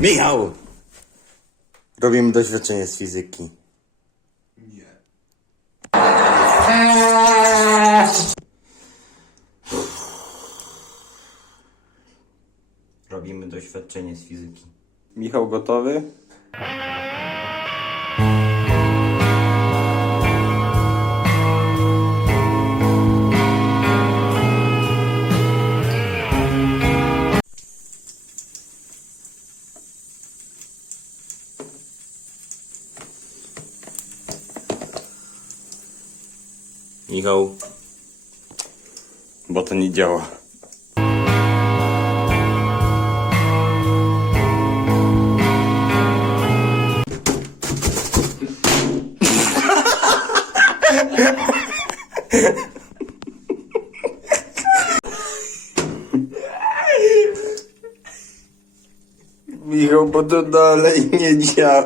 Michał! Robimy doświadczenie z fizyki. Nie. Robimy doświadczenie z fizyki. Michał gotowy? Michał, bo to nie działa. Michał, bo to dalej nie działa.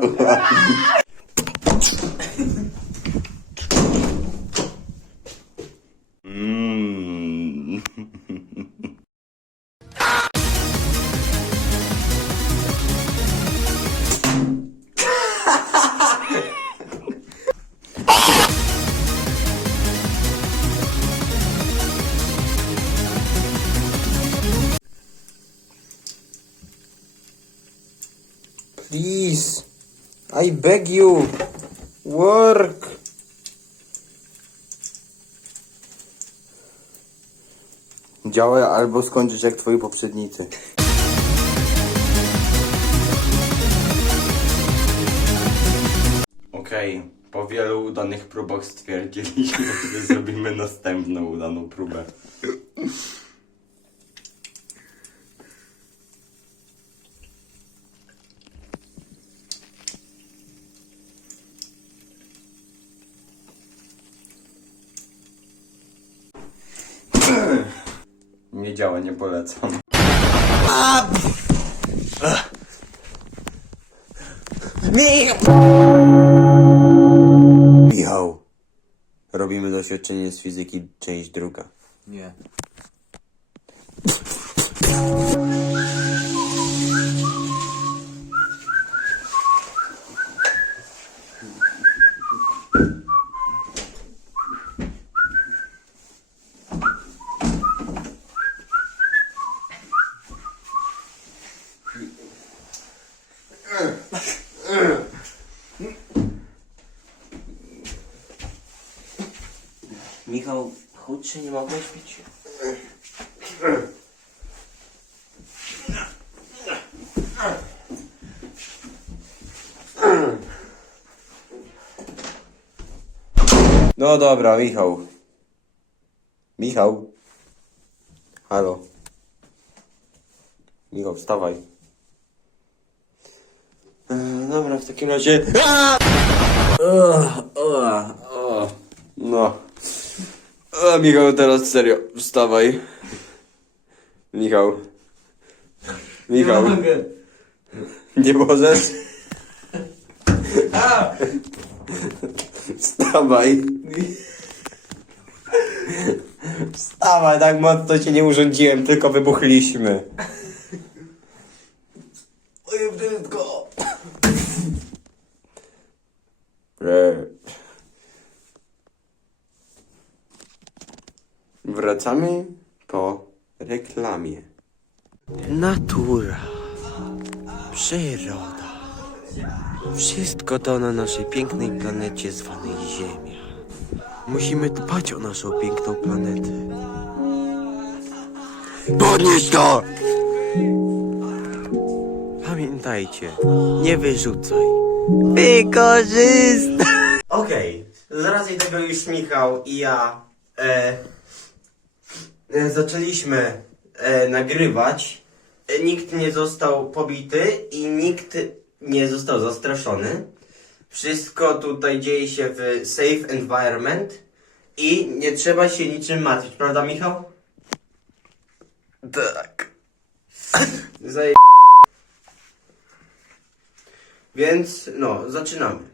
Please, I beg you, work. Działaj albo skończysz jak twoi poprzednicy. Okej, po wielu udanych próbach stwierdziliśmy, że zrobimy następną udaną próbę. Nie działa, nie polecam. Michał. Robimy doświadczenie z fizyki, część druga. Nie. Michał, chudszy nie mogłeś być? No dobra, Michał. Michał. Halo. Michał, wstawaj. E, dobra, w takim razie... Aaa! O, o, o. No. A, Michał, teraz serio, wstawaj. Michał. Michał. Nie możesz? Wstawaj. Wstawaj, tak mocno się nie urządziłem, tylko wybuchliśmy. Moje wszystko! Bre. Wracamy po reklamie. Natura, przyroda, wszystko to na naszej pięknej planecie zwanej Ziemia. Musimy dbać o naszą piękną planetę. Podnieś to! Pamiętajcie, nie wyrzucaj. Wykorzystaj! Okej, z racji tego już Michał i ja e, e, zaczęliśmy e, nagrywać. E, nikt nie został pobity i nikt nie został zastraszony. Wszystko tutaj dzieje się w safe environment i nie trzeba się niczym martwić, prawda Michał? Tak. Zaje... Więc no, zaczynamy.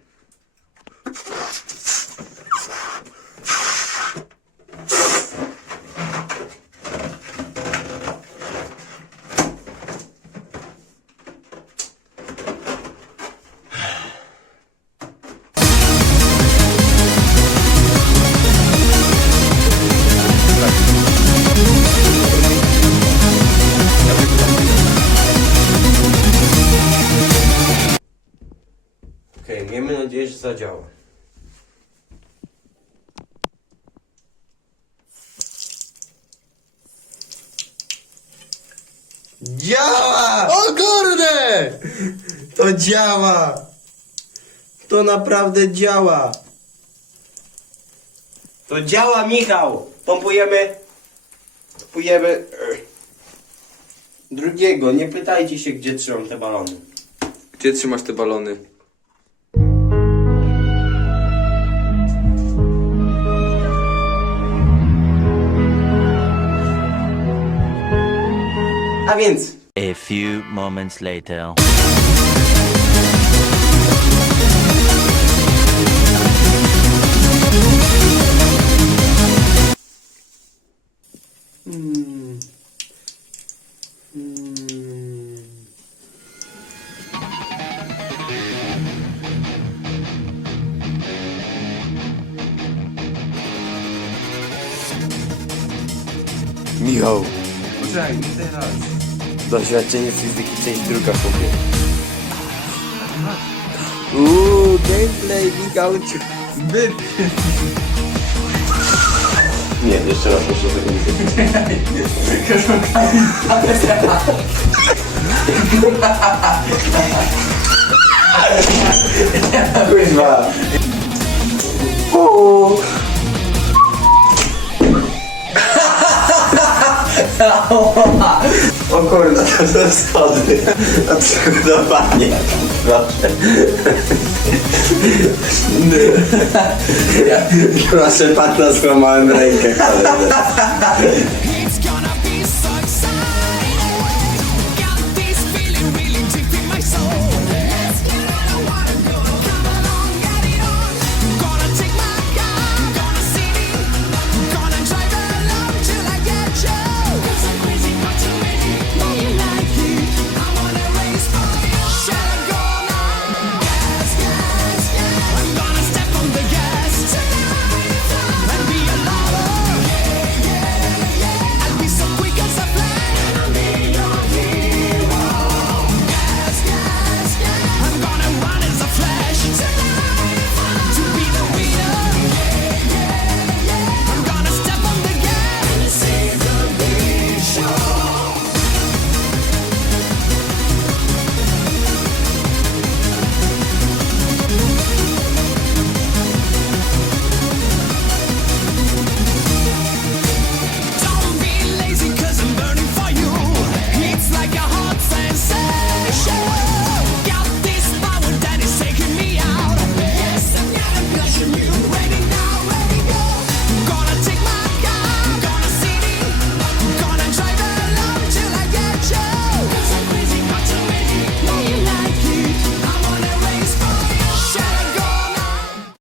Zadziała. Działa! O kurde! To działa! To naprawdę działa! To działa, Michał! Pompujemy. Pompujemy. Drugiego. Nie pytajcie się, gdzie trzymam te balony. Gdzie trzymasz te balony? A więc. A few moments later. Hmm. Hmm. Michał, Poczekaj, nie teraz. Doświadczenie fizyki, część druga chłopie. Uuu, gameplay, Michał. Zbyt. Nie, jeszcze raz muszę tego nie Kurwa. O kurwa, to są schody. Odszkodowanie. Proszę. Proszę, pan na złamałem rękę. koledze.